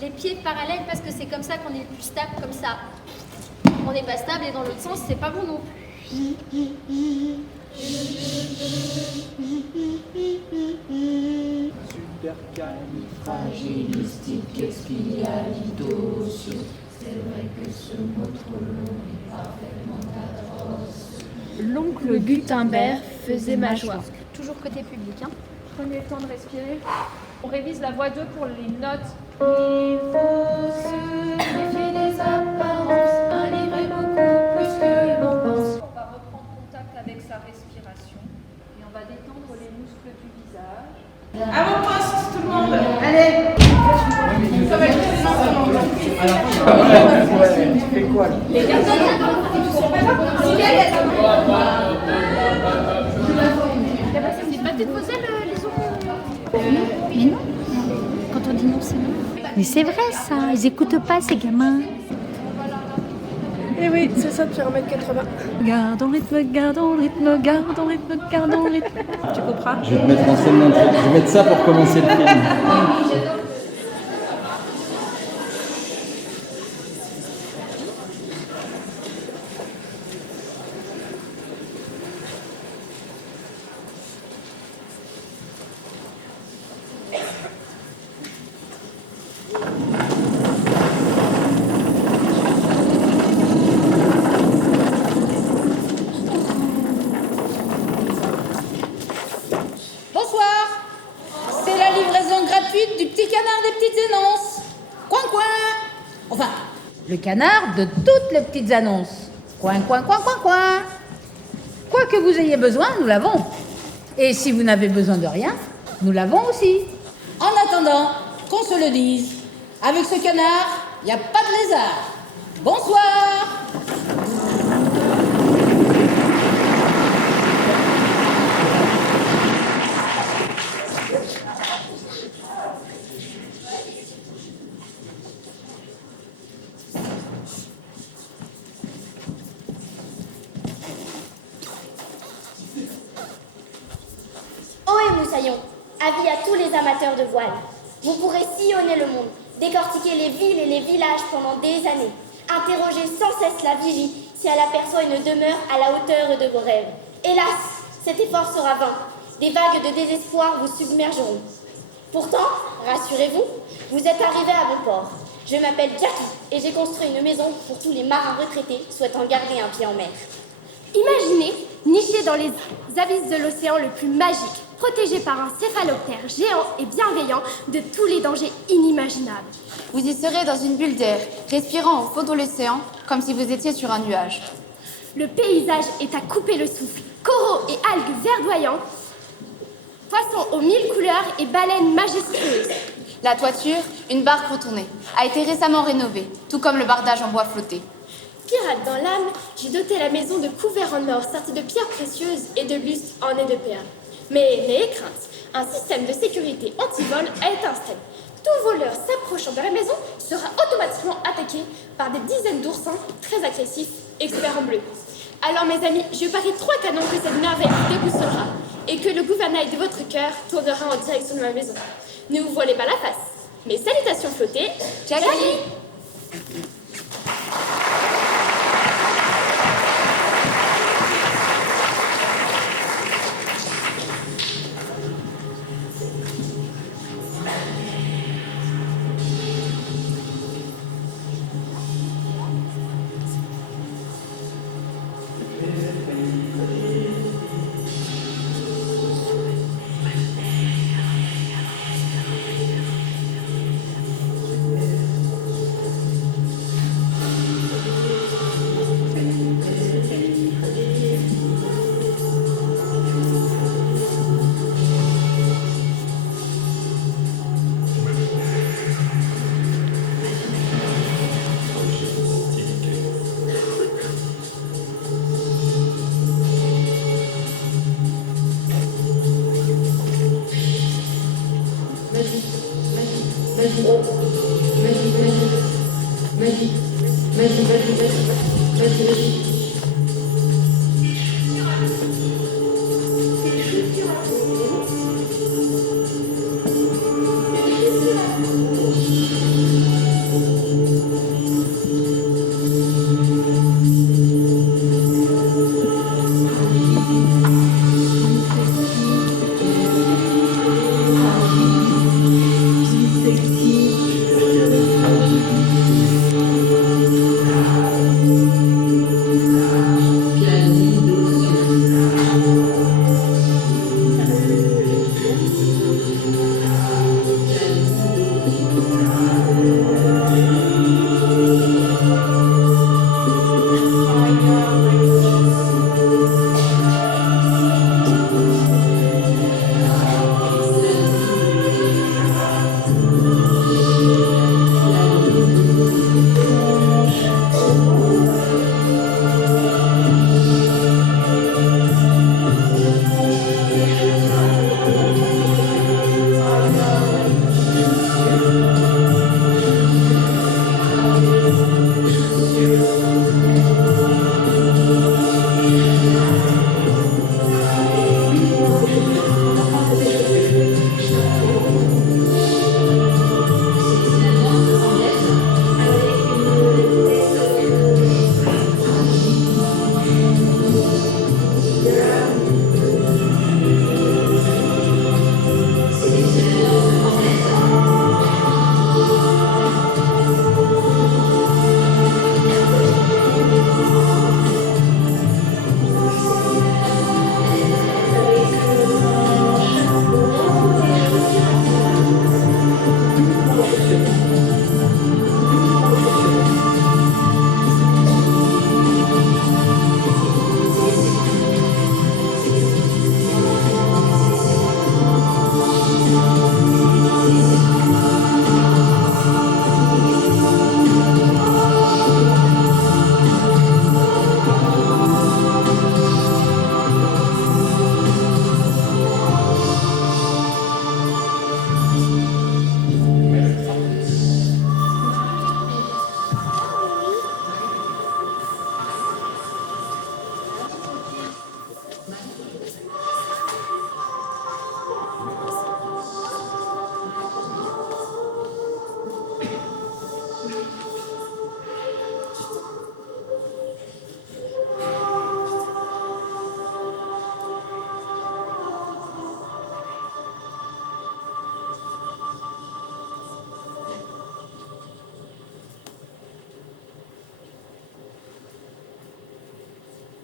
les pieds parallèles parce que c'est comme ça qu'on est le plus stable, comme ça. On n'est pas stable et dans l'autre sens, c'est pas bon non plus. Supercalifragilisticexpialidocious. C'est vrai que ce mot trop long est parfaitement atroce. L'oncle Gutenberg faisait ma joie. Toujours côté public, hein. Prenez le temps de respirer. On révise la voix 2 pour les notes. Il faut se méfier des apparences. Un livre est beaucoup plus que l'on pense. On va reprendre contact avec sa respiration et on va détendre les muscles du visage. À vos postes, tout le monde. Allez. Ça va être très Tu fais quoi là? Les garçons, C'est pas déposé les autres. Mais non, quand on dit non, c'est non. Mais c'est vrai ça, ils écoutent pas ces gamins. Eh oui, c'est ça depuis 1m80. Gardons le rythme, gardons le rythme, gardons le rythme, gardons le rythme. Tu comprends? Je vais te mettre en scène d'entrée. Je vais mettre ça pour commencer le film. bonsoir. C'est la livraison gratuite du petit canard des petites annonces. Coin, coin. Enfin, le canard de toutes les petites annonces. Coin, coin, coin, coin, coin. Quoi que vous ayez besoin, nous l'avons. Et si vous n'avez besoin de rien, nous l'avons aussi. En attendant, qu'on se le dise, avec ce canard, il n'y a pas de lézard. Bonsoir. Ohé Moussaillon, avis à tous les amateurs de voile. Vous pourrez sillonner le monde, décortiquer les villes et les villages pendant des années, interroger sans cesse la vigie si elle aperçoit une demeure à la hauteur de vos rêves. Hélas, cet effort sera vain. Des vagues de désespoir vous submergeront. Pourtant, rassurez-vous, vous êtes arrivé à bon port. Je m'appelle Jackie et j'ai construit une maison pour tous les marins retraités souhaitant garder un pied en mer. Imaginez, niché dans les abysses de l'océan le plus magique, protégé par un céphaloptère géant et bienveillant de tous les dangers inimaginables. Vous y serez dans une bulle d'air, respirant au fond de l'océan, comme si vous étiez sur un nuage. Le paysage est à couper le souffle. Coraux et algues verdoyants, poissons aux 1000 couleurs et baleines majestueuses. La toiture, une barque retournée, a été récemment rénovée, tout comme le bardage en bois flotté. Pirate dans l'âme, j'ai doté la maison de couverts en or sortis de pierres précieuses et de bustes ornés de perles. Mais n'ayez crainte, un système de sécurité anti-vol a été installé. Tout voleur s'approchant de la maison sera automatiquement attaqué par des dizaines d'oursins très agressifs, experts en bleu. Alors mes amis, je parie 3 canons que cette merveille vous déboussolera et que le gouvernail de votre cœur tournera en direction de ma maison. Ne vous voilez pas la face. Mes salutations flottées, Jackie.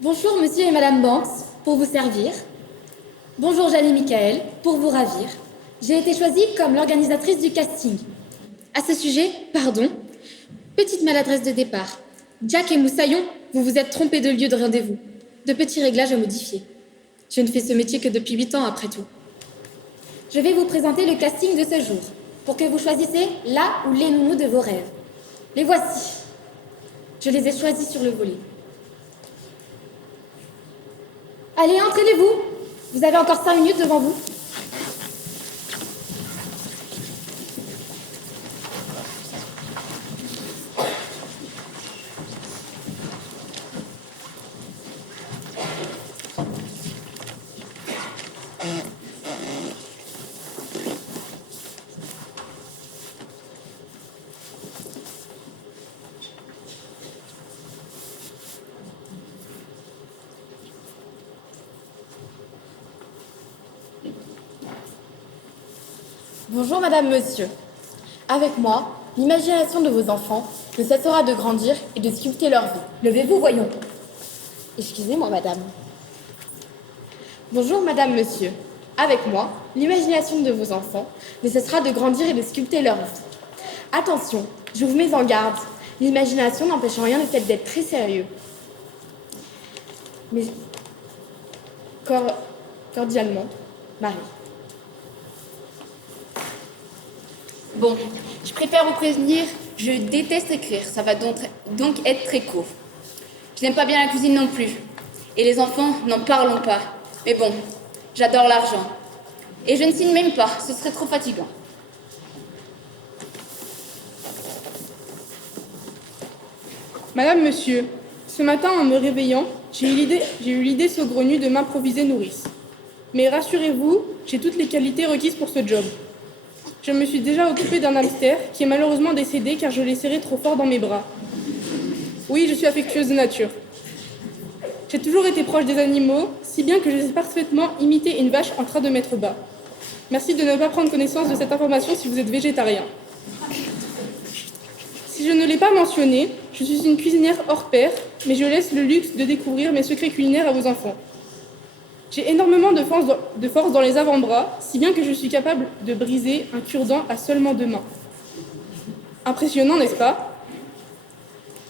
Bonjour monsieur et madame Banks, pour vous servir. Bonjour Jeanne et Michael, pour vous ravir. J'ai été choisie comme l'organisatrice du casting. À ce sujet, pardon, petite maladresse de départ. Jack et Moussaillon, vous vous êtes trompés de lieu de rendez-vous. De petits réglages à modifier. Je ne fais ce métier que depuis 8 ans après tout. Je vais vous présenter le casting de ce jour, pour que vous choisissiez la ou les nounous de vos rêves. Les voici. Je les ai choisis sur le volet. Allez, entraînez-vous. Vous avez encore 5 minutes devant vous. Bonjour madame, monsieur. Avec moi, l'imagination de vos enfants ne cessera de grandir et de sculpter leur vie. Levez-vous, voyons. Excusez-moi madame. Bonjour madame, monsieur. Avec moi, l'imagination de vos enfants ne cessera de grandir et de sculpter leur vie. Attention, je vous mets en garde. L'imagination n'empêche en rien le fait d'être très sérieux. Mais cordialement, Marie. Bon, je préfère vous prévenir, je déteste écrire, ça va donc être très court. Je n'aime pas bien la cuisine non plus. Et les enfants, n'en parlons pas. Mais bon, j'adore l'argent. Et je ne signe même pas, ce serait trop fatigant. Madame, monsieur, ce matin en me réveillant, j'ai eu l'idée saugrenue de m'improviser nourrice. Mais rassurez-vous, j'ai toutes les qualités requises pour ce job. Je me suis déjà occupée d'un hamster qui est malheureusement décédé car je l'ai serré trop fort dans mes bras. Oui, je suis affectueuse de nature. J'ai toujours été proche des animaux, si bien que je sais parfaitement imiter une vache en train de mettre bas. Merci de ne pas prendre connaissance de cette information si vous êtes végétarien. Si je ne l'ai pas mentionné, je suis une cuisinière hors pair, mais je laisse le luxe de découvrir mes secrets culinaires à vos enfants. J'ai énormément de force dans les avant-bras, si bien que je suis capable de briser un cure-dent à seulement 2 mains. Impressionnant, n'est-ce pas?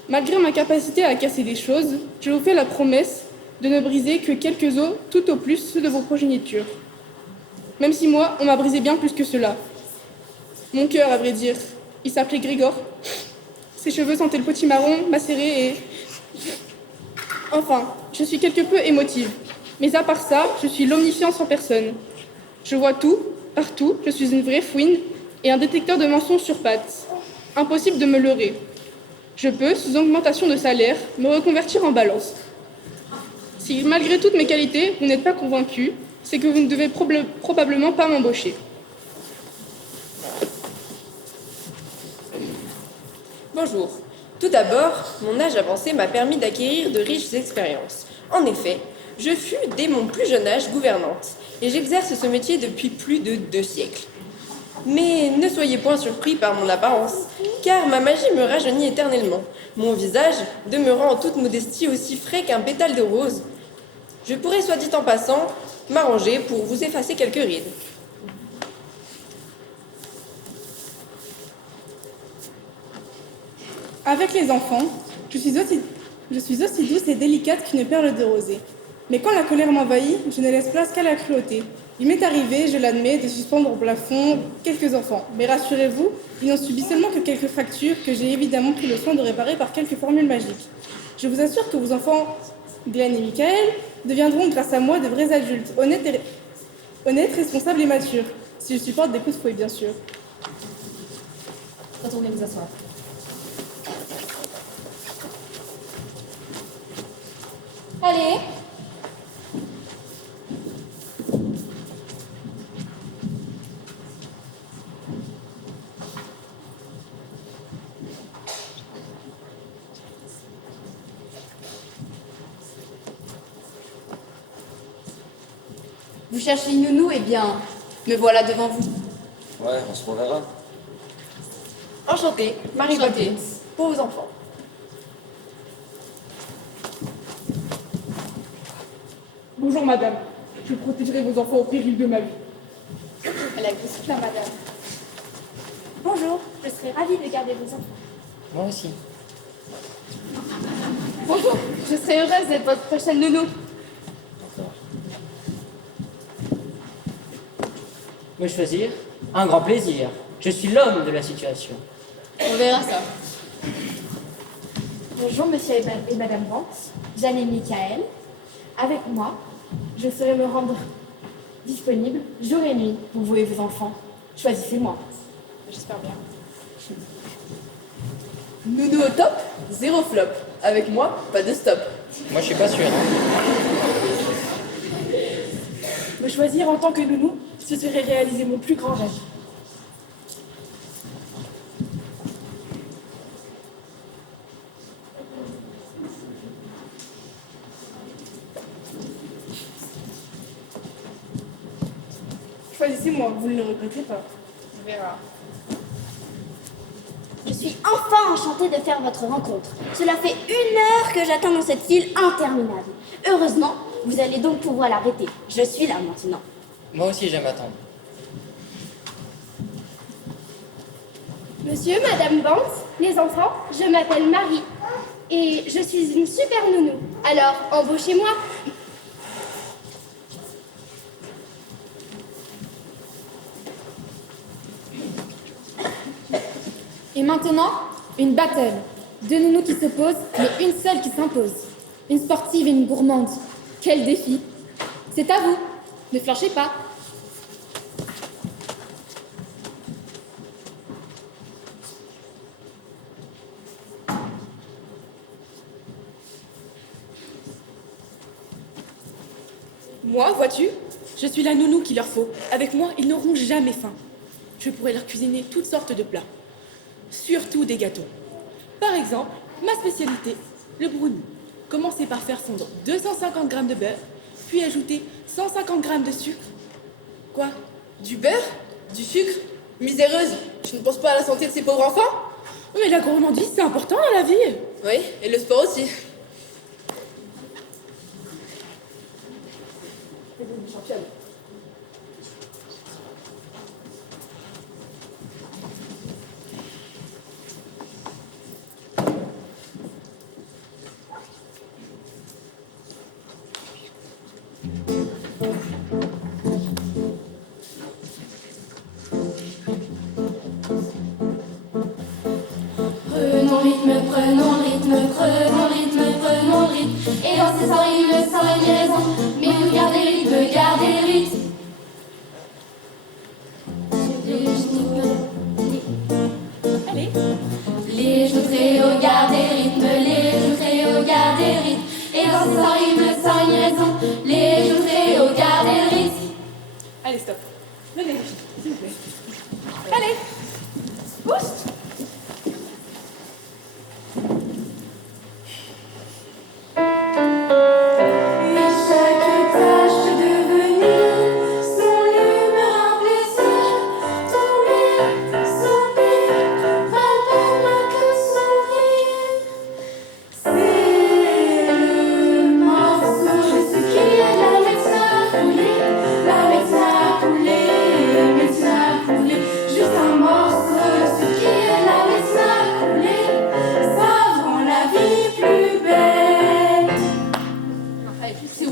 Malgré ma capacité à casser des choses, je vous fais la promesse de ne briser que quelques os, tout au plus ceux de vos progénitures. Même si moi, on m'a brisé bien plus que cela. Mon cœur, à vrai dire, il s'appelait Grégor. Ses cheveux sentaient le potimarron, macéré et... Enfin, je suis quelque peu émotive. Mais à part ça, je suis l'omniscience en personne. Je vois tout, partout, je suis une vraie fouine et un détecteur de mensonges sur pattes. Impossible de me leurrer. Je peux, sous augmentation de salaire, me reconvertir en balance. Si malgré toutes mes qualités, vous n'êtes pas convaincu, c'est que vous ne devez probablement pas m'embaucher. Bonjour. Tout d'abord, mon âge avancé m'a permis d'acquérir de riches expériences. En effet, je fus dès mon plus jeune âge gouvernante et j'exerce ce métier depuis plus de 2 siècles. Mais ne soyez point surpris par mon apparence, car ma magie me rajeunit éternellement, mon visage demeurant en toute modestie aussi frais qu'un pétale de rose. Je pourrais, soit dit en passant, m'arranger pour vous effacer quelques rides. Avec les enfants, je suis aussi douce et délicate qu'une perle de rosée. Mais quand la colère m'envahit, je ne laisse place qu'à la cruauté. Il m'est arrivé, je l'admets, de suspendre au plafond quelques enfants. Mais rassurez-vous, ils n'ont subi seulement que quelques fractures que j'ai évidemment pris le soin de réparer par quelques formules magiques. Je vous assure que vos enfants, Glenn et Michael, deviendront grâce à moi de vrais adultes, honnêtes, responsables et matures. Si je supporte des coups de fouet, bien sûr. Retournez vous asseoir. Allez. Vous cherchez une nounou, eh bien, me voilà devant vous. Ouais, on se reverra. Enchantée, Marie Enchantée. Poppins, pour vos enfants. Bonjour madame, je protégerai vos enfants au péril de ma vie. Elle a grossi là, madame. Bonjour, je serais ravie de garder vos enfants. Moi aussi. Bonjour, je serais heureuse d'être votre prochaine nounou. Me choisir? Un grand plaisir. Je suis l'homme de la situation. On verra ça. Bonjour monsieur et madame Vance, Jeanne et Michael. Avec moi, je saurai me rendre disponible jour et nuit pour vous et vos enfants. Choisissez-moi. J'espère bien. Nounou au top, 0 flop. Avec moi, pas de stop. Moi, je suis pas sûr. Me choisir en tant que nounou, ce serait réaliser mon plus grand rêve. Choisissez-moi, vous ne le regretterez pas. On verra. Je suis enfin enchantée de faire votre rencontre. Cela fait 1 heure que j'attends dans cette file interminable. Heureusement, vous allez donc pouvoir l'arrêter. Je suis là maintenant. Moi aussi, j'aime attendre. Monsieur, Madame Banks, les enfants, je m'appelle Marie et je suis une super nounou. Alors, embauchez-moi. Et maintenant, une battle. 2 nounous qui s'opposent, mais une seule qui s'impose. Une sportive et une gourmande. Quel défi! C'est à vous. Ne flanchez pas. Moi, vois-tu, je suis la nounou qu'il leur faut. Avec moi, ils n'auront jamais faim. Je pourrais leur cuisiner toutes sortes de plats. Surtout des gâteaux. Par exemple, ma spécialité, le brownie. Commencez par faire fondre 250 g de beurre, puis ajouter 150 g de sucre. Quoi? Du beurre? Du sucre? Miséreuse, je ne pense pas à la santé de ces pauvres enfants. Mais la gourmandise, c'est important dans la vie. Oui, et le sport aussi. Championne. danser sans rime, sans raison. Mais vous gardez le rythme, gardez le rythme. Allez. Les genoux très haut, gardez le rythme, les genoux très haut, gardez le rythme. Et danser sans rime, sans raison. Les genoux très haut, gardez le rythme. Allez, stop. Venez, les filles, s'il vous plaît. Allez. Boost. Et chaque tâche devenue son lumière, un plaisir. Tomber, sourire, valent qu'un sourire. C'est le morceau de ce qui est la médecin à couler, la médecin à couler, médecin à couler. Juste un morceau de ce qui est la médecin à couler. Ça rend la vie plus belle. Allez, c'est où?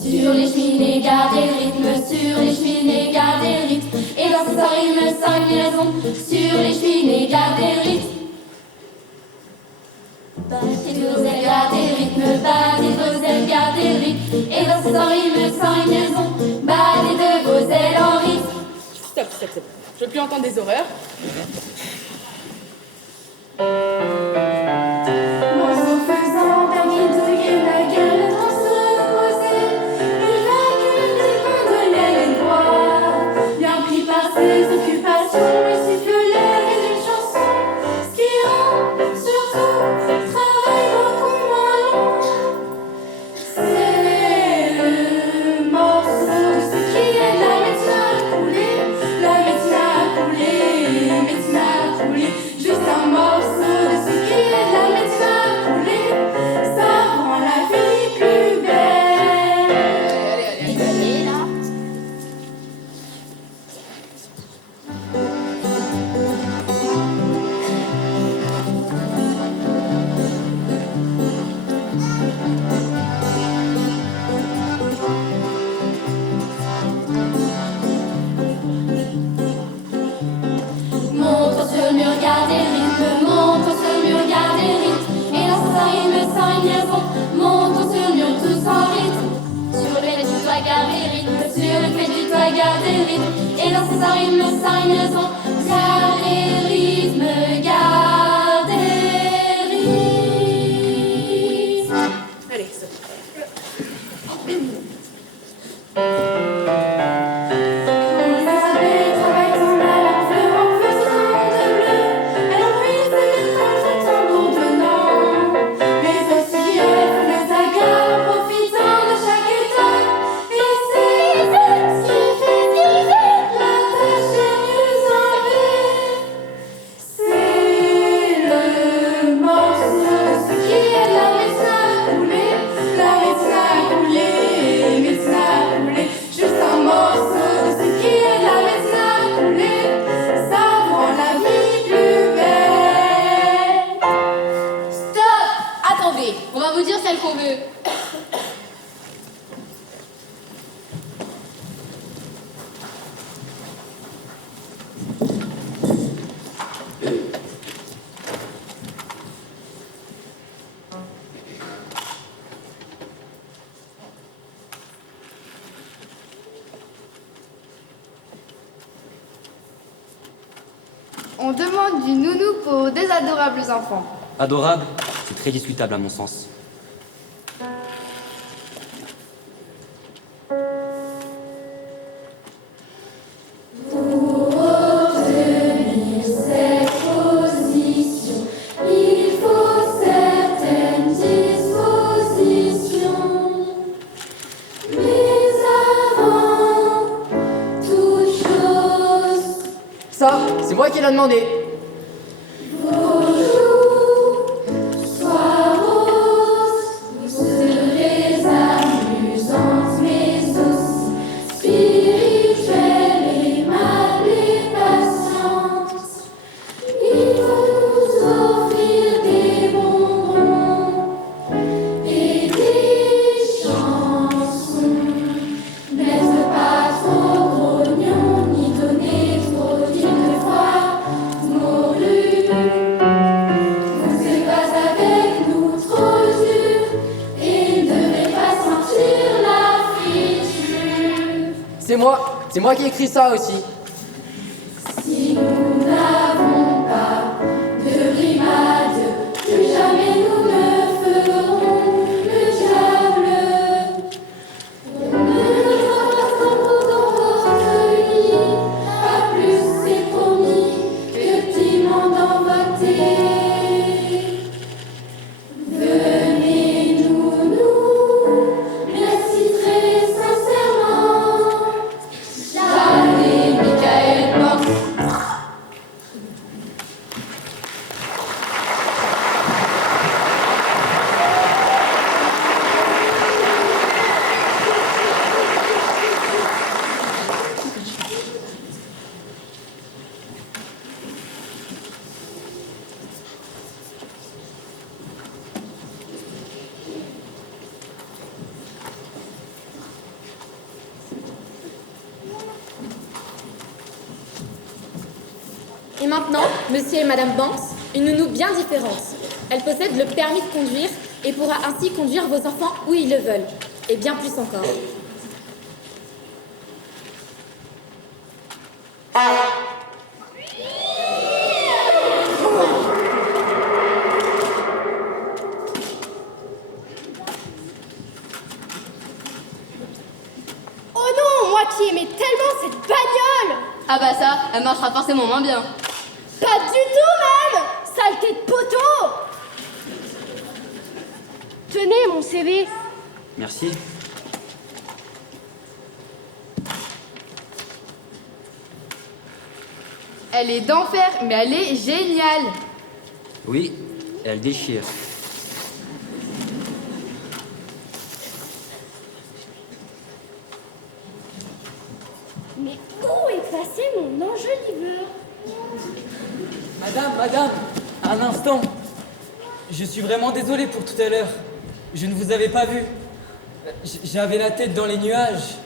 Sur les cheminées, gardez le rythme. Sur les cheminées, gardez le rythme. Et dans ce rime, sans raison. Sur les cheminées, gardez le rythme. Battez de vos ailes, gardez le rythme. Battez de vos ailes, gardez le rythme. Et dans ce rime, sans raison. Battez de vos ailes en rythme. Stop, stop, stop. Je veux plus entendre des horreurs. Morceau faisant d'un guide la gueule transposée. Il va que les les doigts. Bien pris par ses occupations, il siffle l'air d'une chanson. Ce qui rend surtout travail beaucoup moins long. C'est le morceau de ce qui est la médecin à couler, la médecin à couler, médecin à couler. Juste un morceau de ce qui est la médecin à couler, ça rend la vie plus belle. Allez, là. Montre sur le mur, gardez le rythme. Montre sur le mur, gardez le rythme. Et dans sa rime, sans raison. Montre sur le mur, tous en rythme. Sur le fait du toit, gardez le rythme. Sur le fait du toit, gardez le rythme. Et dans sa rime, sans raison. Gardez le rythme, gardez le rythme. Allez, stop. Elisabeth travaille son mal en fleurs, en faisant de bleu. Elle envie de mettre un tambour dedans. Mais aussi elle fait les agarres en profitant de chaque étape. Et c'est ce qui fait la tâche est mieux enlevée. C'est le morceau de ce qui est la médecin à couler, la médecin à couler, médecin à couler. Juste un morceau de ce qui est la médecin à couler, ça rend la vie plus belle. Stop! Attendez, on va vous dire celle qu'on veut. On demande du nounou pour des adorables enfants. Adorable, c'est très discutable à mon sens. Pour obtenir cette position, il faut certaines dispositions. Mais avant toute chose, Ça, c'est moi qui l'ai demandé. vos joues soient roses, vous serez amusantes mais aussi spirituelles, aimables et patientes. Il faut nous offrir des bonbons et des chansons. N'être pas trop grognon ni donner trop d'une fois C'est moi qui ai écrit ça aussi. Si nous n'avons pas de brimade, plus jamais nous ne ferons le diable. On ne le doit pas pour votre lit, pas plus c'est promis que piment d'en voter. Venez-nous, merci très sincèrement, Jeanne et Michael Banks. Et maintenant, monsieur et madame Banks, une nounou bien différente. Elle possède le permis de conduire et pourra ainsi conduire vos enfants où ils le veulent. Et bien plus encore. Oh non, moi qui aimais tellement cette bagnole! Ah bah ça, elle marchera forcément moins bien. Pas du tout même! Saleté de poteau! Tenez mon CV. Merci. Elle est d'enfer, mais elle est géniale. Oui, elle déchire. Mais où est passé mon enjoliveur? Madame, un instant. Je suis vraiment désolé pour tout à l'heure. Je ne vous avais pas vu. J'avais la tête dans les nuages.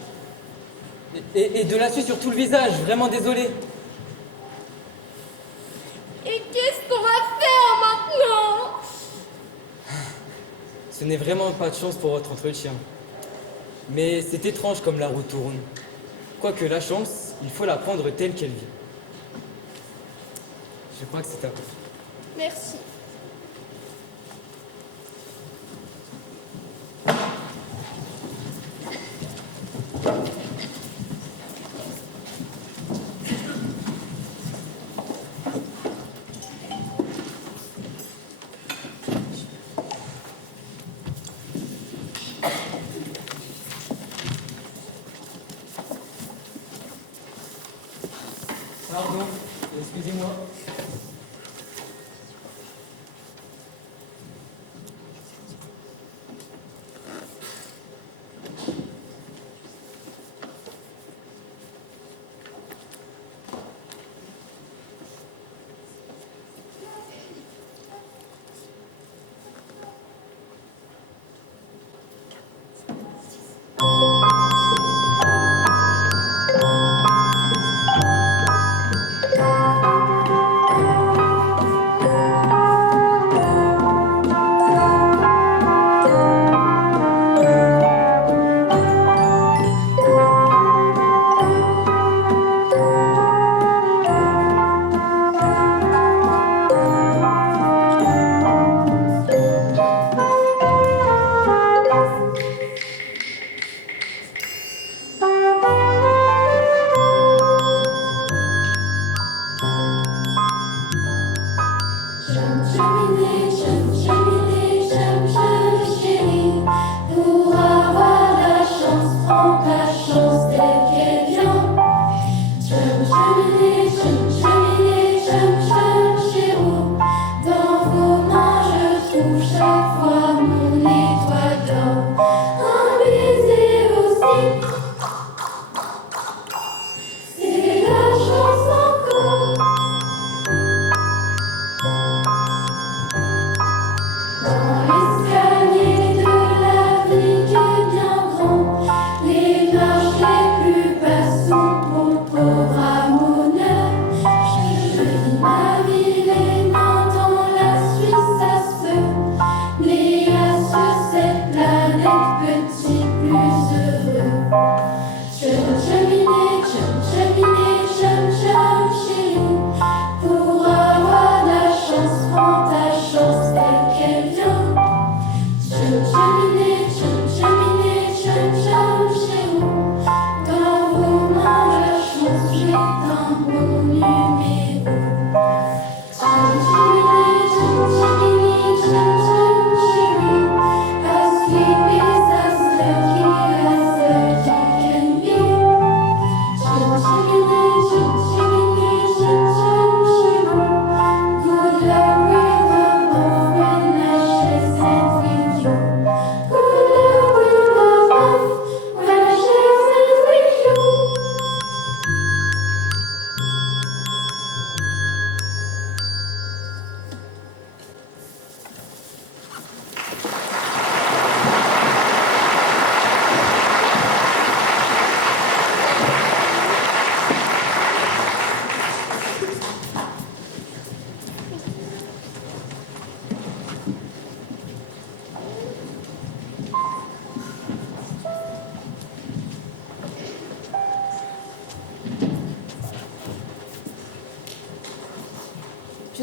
Et de la suie sur tout le visage. Vraiment désolé. Et qu'est-ce qu'on va faire maintenant? Ce n'est vraiment pas de chance pour votre entretien. Mais c'est étrange comme la roue tourne. Quoique la chance, il faut la prendre telle qu'elle vient. Je crois que c'est à vous. Merci. Pardon, excusez-moi.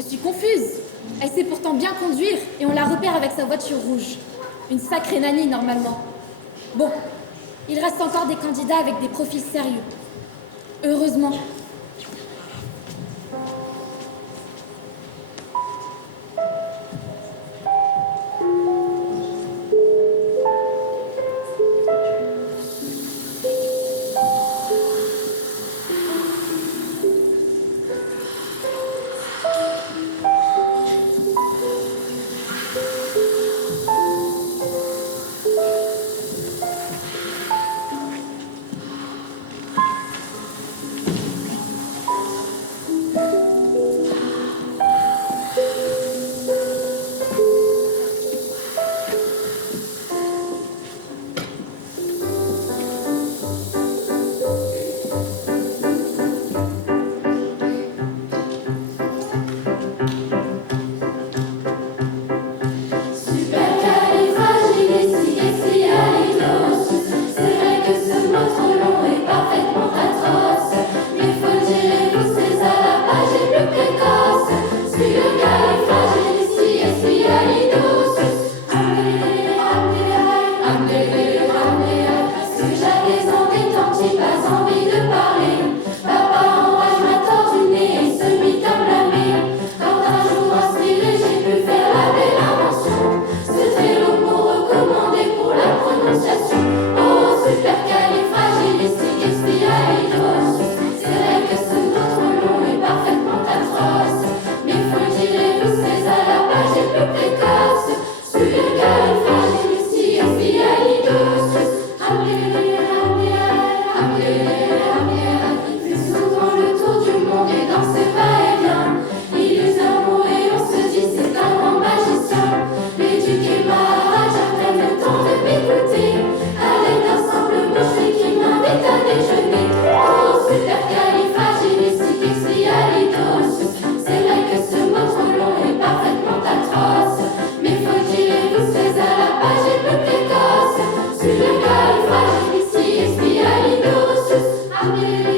Je suis confuse. Elle sait pourtant bien conduire et on la repère avec sa voiture rouge. Une sacrée nanny, normalement. Bon, il reste encore des candidats avec des profils sérieux. Heureusement. Amen.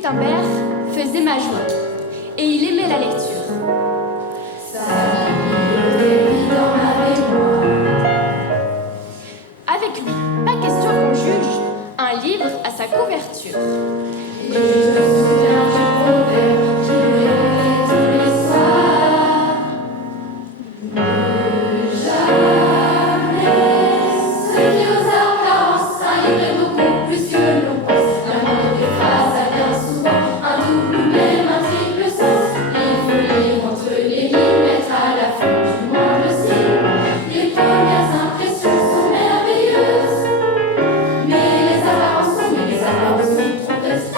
Gutenberg faisait ma joie, et il aimait la lecture. Avec lui, pas question qu'on juge, un livre à sa couverture. Et je me souviens du proverbe qui répétait tous les soirs. Ne jamais se fier aux apparences, un livre est beaucoup plus que l'on pense. L'amour des phrases a bien souvent un double ou même un triple sens. Il faut lire entre les lignes, mettre à la fin du moindre signe. Les premières impressions sont merveilleuses, mais les apparences sont trompeuses.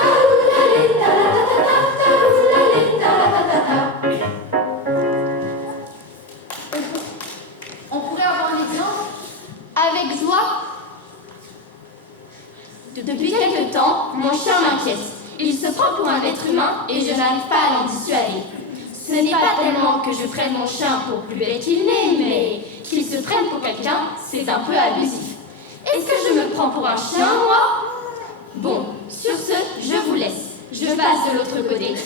On pourrait avoir un exemple? Avec joie. Depuis quelque temps, mon chien m'inquiète. Il se prend pour un être humain et je n'arrive pas à l'en dissuader. Ce n'est pas tellement que je prenne mon chien pour plus bête qu'il n'est, mais qu'il se prenne pour quelqu'un, c'est un peu abusif. Est-ce que je me prends pour un chien, moi? Bon, sur ce, je vous laisse. Je passe de l'autre côté.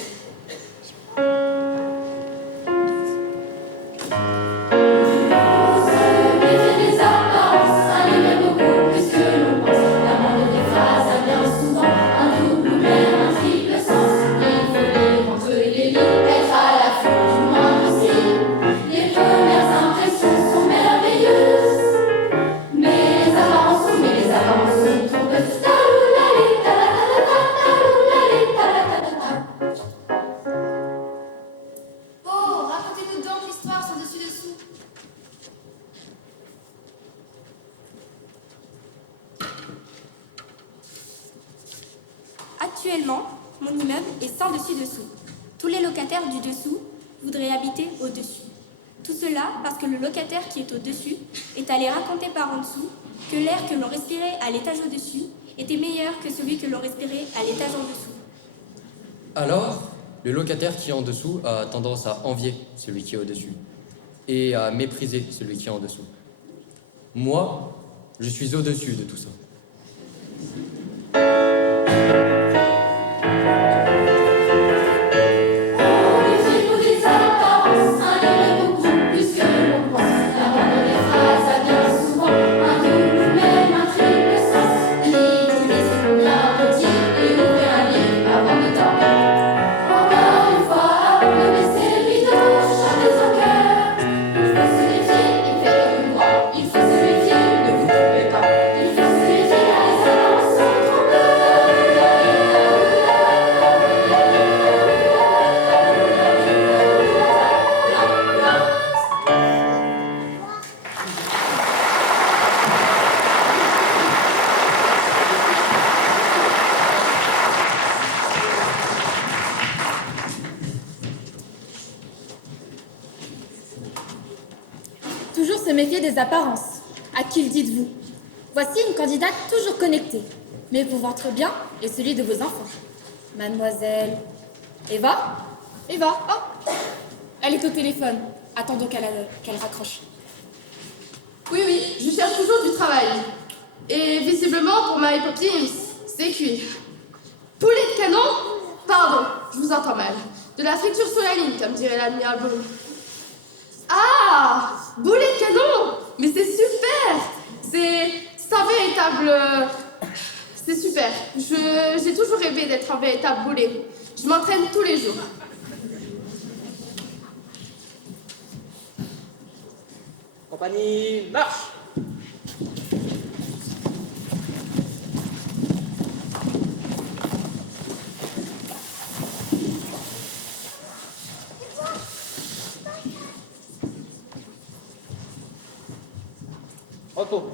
Actuellement, mon immeuble est sans dessus-dessous. Tous les locataires du dessous voudraient habiter au-dessus. Tout cela parce que le locataire qui est au-dessus est allé raconter par en dessous que l'air que l'on respirait à l'étage au-dessus était meilleur que celui que l'on respirait à l'étage en dessous. Alors, le locataire qui est en dessous a tendance à envier celui qui est au-dessus et à mépriser celui qui est en dessous. Moi, je suis au-dessus de tout ça. Toujours se méfier des apparences. À qui le dites-vous? Voici une candidate toujours connectée, mais pour votre bien et celui de vos enfants. Mademoiselle Eva? Eva, oh, elle est au téléphone. Attendons qu'elle raccroche. Oui, je cherche toujours du travail. Et visiblement, pour Mary Poppins, c'est cuit. Poulet de canon? Pardon, je vous entends mal. De la friture sur la ligne, comme dirait l'admirable Blue. Ah, boulet de canon! Mais c'est super! C'est un véritable... C'est super. J'ai toujours rêvé d'être un véritable boulet. Je m'entraîne tous les jours. Compagnie, marche! Repos.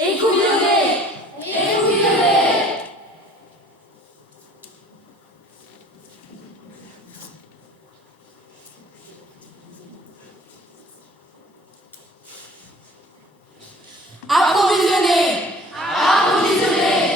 Écouvillonnez! Écouvillonnez! Approvisionner! Approvisionner!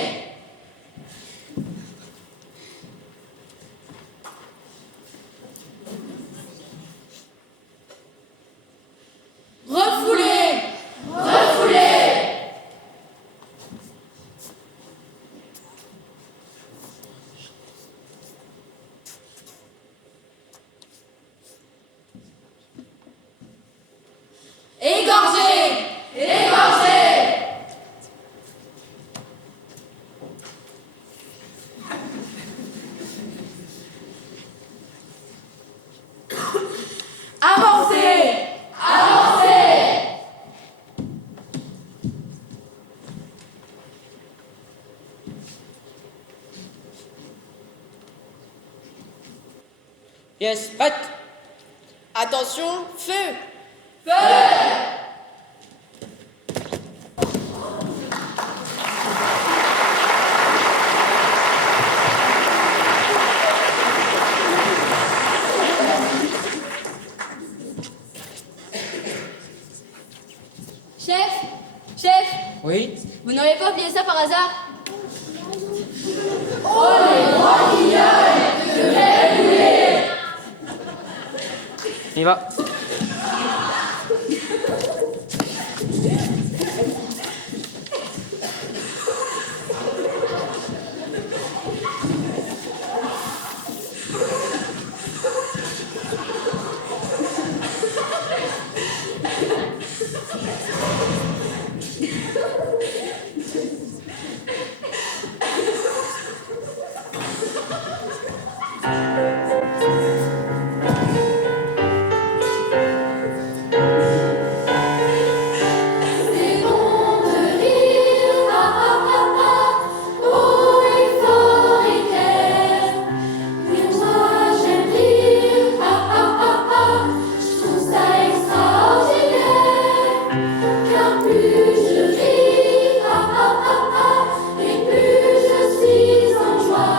Yes, prête. Attention, feu! Chef, Oui. vous n'auriez pas oublié ça par hasard? On y va. C'est bon de rire, ah ah ah ah, haut et fort et clair. Mais moi j'aime rire, ah ah ah ah, je trouve ça extraordinaire. Car plus je ris, ah ah ah ah, et plus je suis en joie.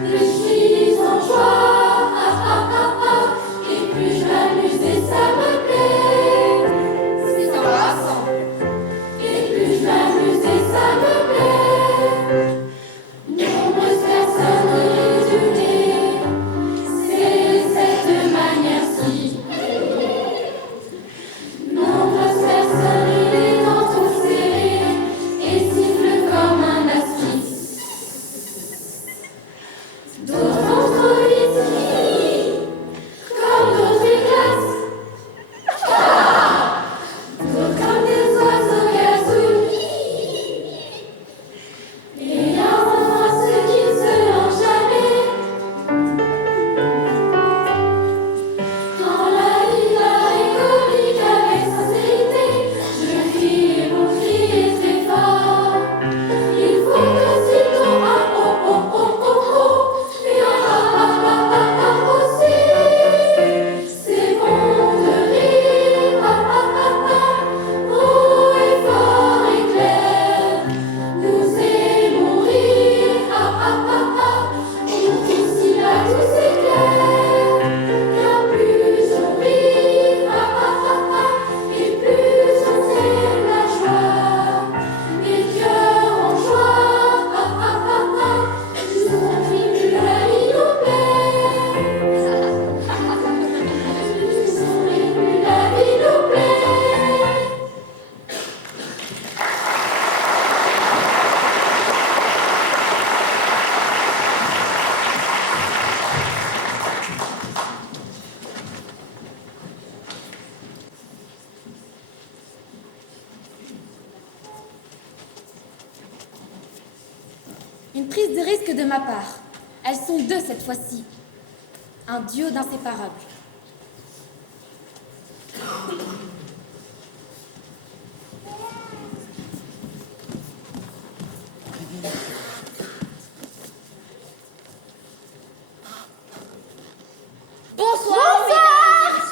Plus je suis en joie, ah ah ah ah, et plus je m'amuse et ça me plaît. C'est embarrassant. Et plus je m'amuse et ça me plaît. Nombreuses personnes réunies, c'est cette manière-ci. Nombreuses personnes les dents tout serrées et sifflent comme un aspice. D'autres vont trop vite, comme d'autres éclatent. D'autres comme des oiseaux gazouillent. Et là on voit ceux qui ne se lancent jamais. Quand la vie paraît comique avec sincérité, je crie mon cri très fort. Il faut que s'il tombe un oh oh oh oh oh, et un ah ah ah ah ah aussi. C'est bon de rire, ah ah ah ah, haut et fort et clair. Nous aimons rire, ah ah ah ah, et ici là tout s'éclaire. Car plus on rit, ah ah ah ah, et plus on sème la joie. Et cœur en joie, ah ah ah ah, plus on rit, plus la vie nous plaît. Plus on rit, plus la vie nous plaît. Une prise de risque de ma part. Elles sont deux cette fois-ci. Un duo d'inséparables. Bonsoir, mesdames.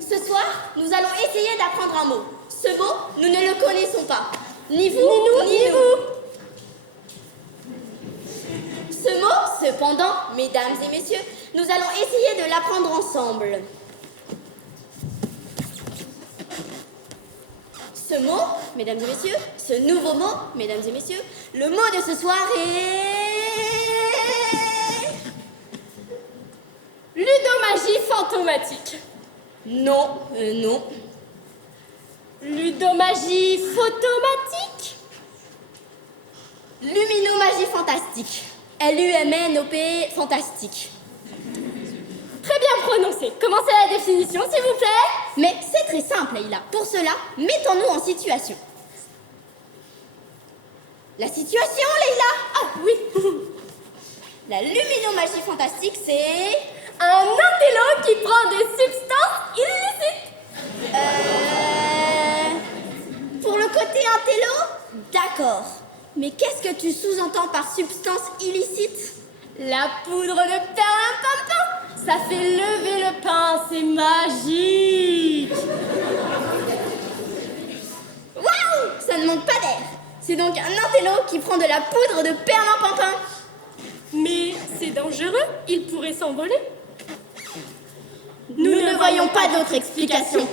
Ce soir, nous allons essayer d'apprendre un mot. Ce mot, nous ne le connaissons pas. Ni vous, ni nous. Ce mot, cependant, mesdames et messieurs, nous allons essayer de l'apprendre ensemble. Ce mot, mesdames et messieurs, ce nouveau mot, mesdames et messieurs, le mot de ce soir est... Ludomagie fantomatique. Non, non. Ludomagie photomatique. Luminomagie fantastique. L-U-M-N-O-P, fantastique. Très bien prononcé. Commencez la définition, s'il vous plaît. Mais c'est très simple, Leïla. Pour cela, mettons-nous en situation. La situation, Leïla? Ah oui. La luminomagie fantastique, c'est... un intello qui prend des substances illicites. Pour le côté intello, d'accord. Mais qu'est-ce que tu sous-entends par substance illicite? La poudre de perlimpinpin, ça fait lever le pain, c'est magique. Waouh! Ça ne manque pas d'air. C'est donc un intello qui prend de la poudre de perlimpinpin. Mais c'est dangereux, il pourrait s'envoler. Nous ne voyons pas d'autre explication.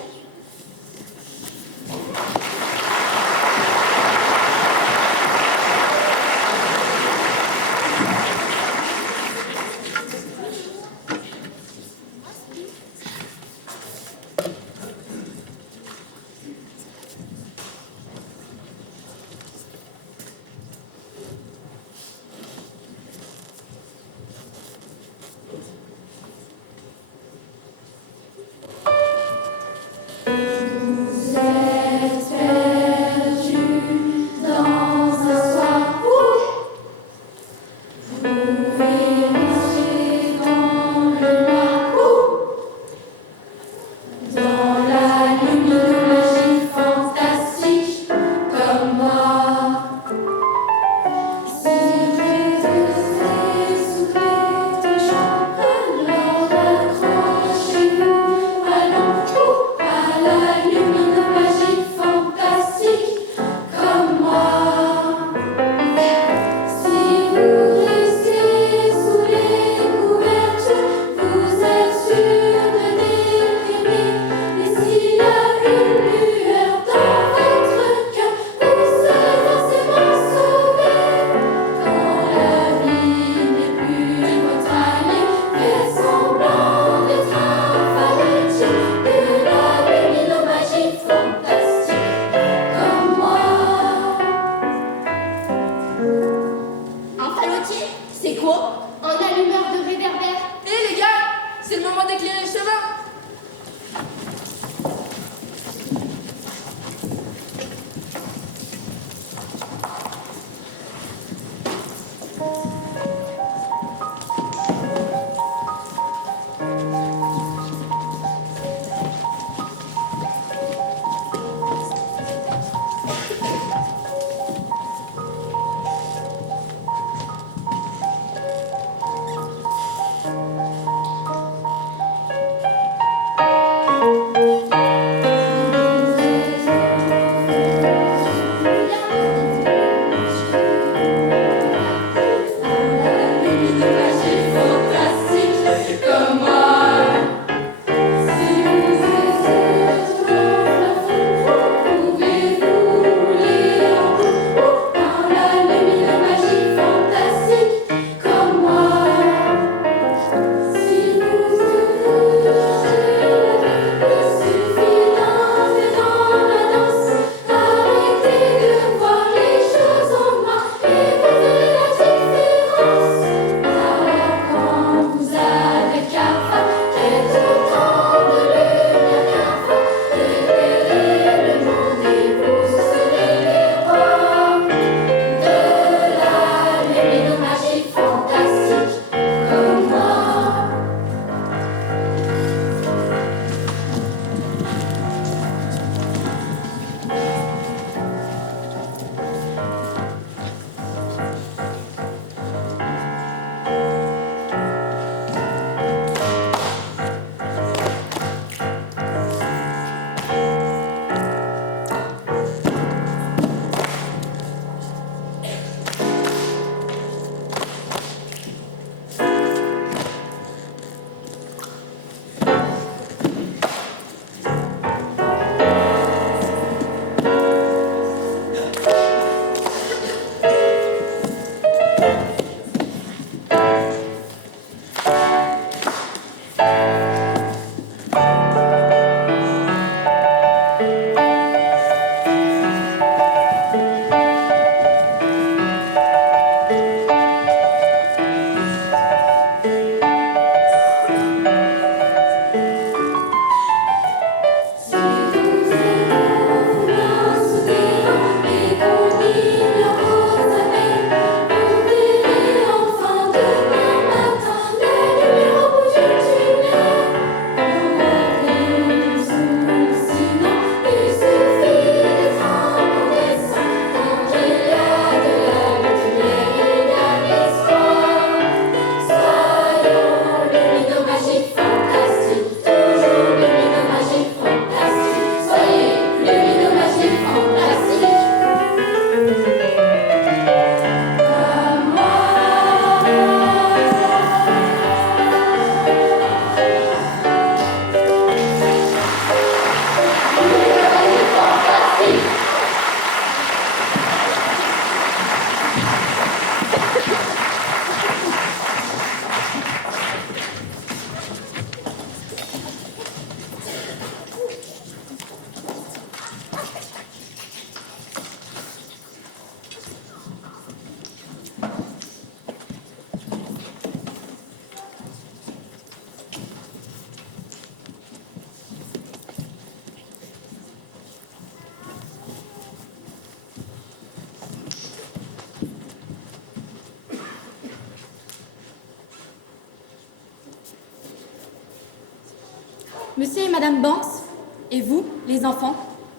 Monsieur et Madame Banks, et vous, les enfants,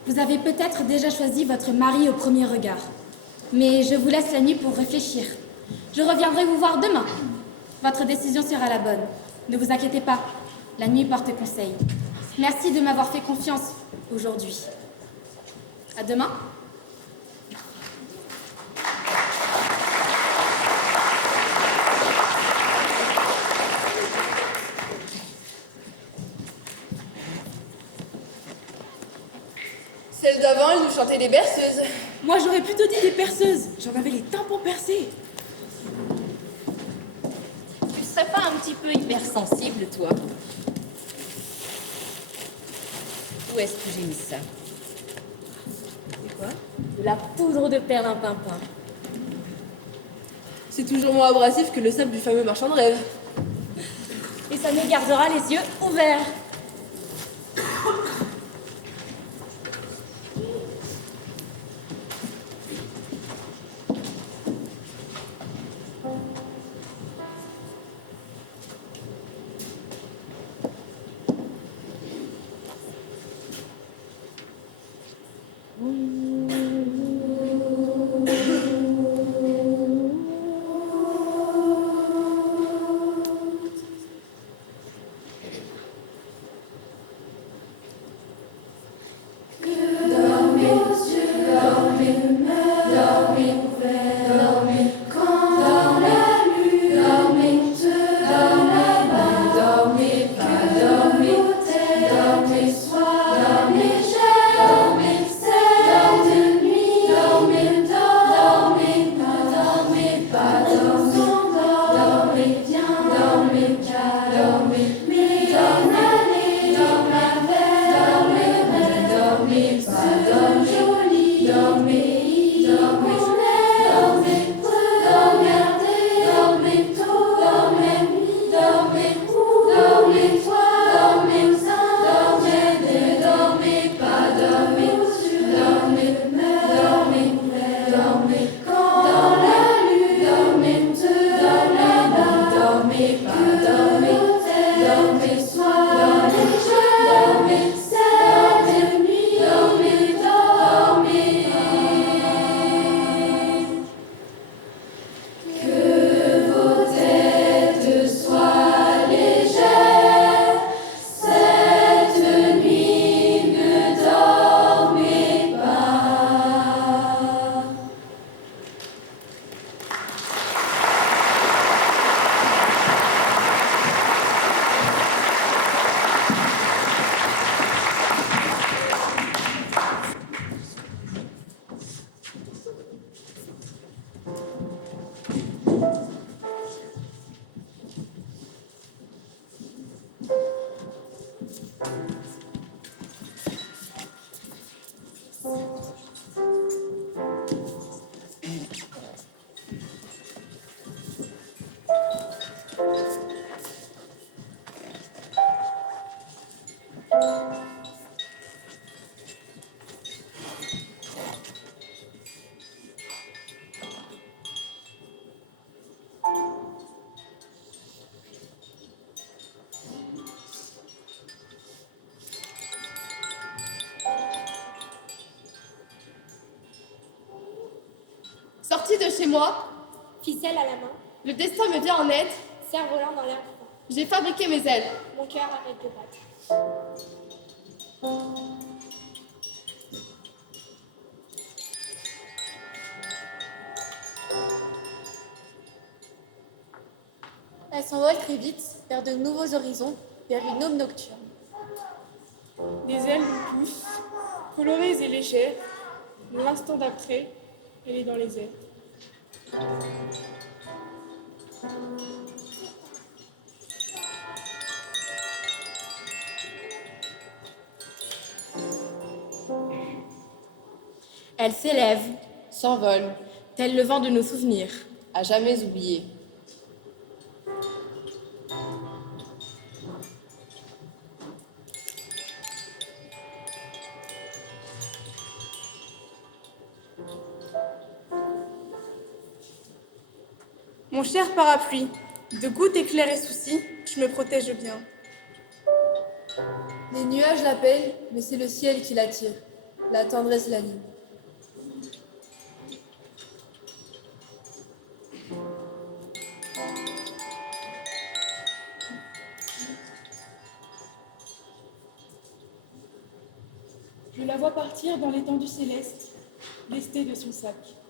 vous avez peut-être déjà choisi votre mari au premier regard. Mais je vous laisse la nuit pour réfléchir. Je reviendrai vous voir demain. Votre décision sera la bonne. Ne vous inquiétez pas, la nuit porte conseil. Merci de m'avoir fait confiance aujourd'hui. À demain. Celle d'avant, elle nous chantait des berceuses. Moi, j'aurais plutôt dit des perceuses. J'en avais les tympans percés. Tu serais pas un petit peu hypersensible, toi? Où est-ce que j'ai mis ça? C'est quoi? De la poudre de perlimpinpin. C'est toujours moins abrasif que le sable du fameux marchand de rêve. Et ça nous gardera les yeux ouverts. Sortie de chez moi, ficelle à la main, le destin me vient en aide. cerf-volant dans l'air vivant. J'ai fabriqué mes ailes. Mon cœur arrête de battre. Elles s'envolent très vite vers de nouveaux horizons, vers une aube nocturne. Des ailes lui poussent, colorées et légères. L'instant d'après, elle est dans les airs. Elle s'élève, s'envole, tel le vent de nos souvenirs, à jamais oublié. Mon cher parapluie, de gouttes, éclairs et soucis, je me protège bien. Les Les nuages l'appellent, mais c'est le ciel qui l'attire. La tendresse l'anime. Je la vois partir dans l'étendue céleste, lestée de son sac.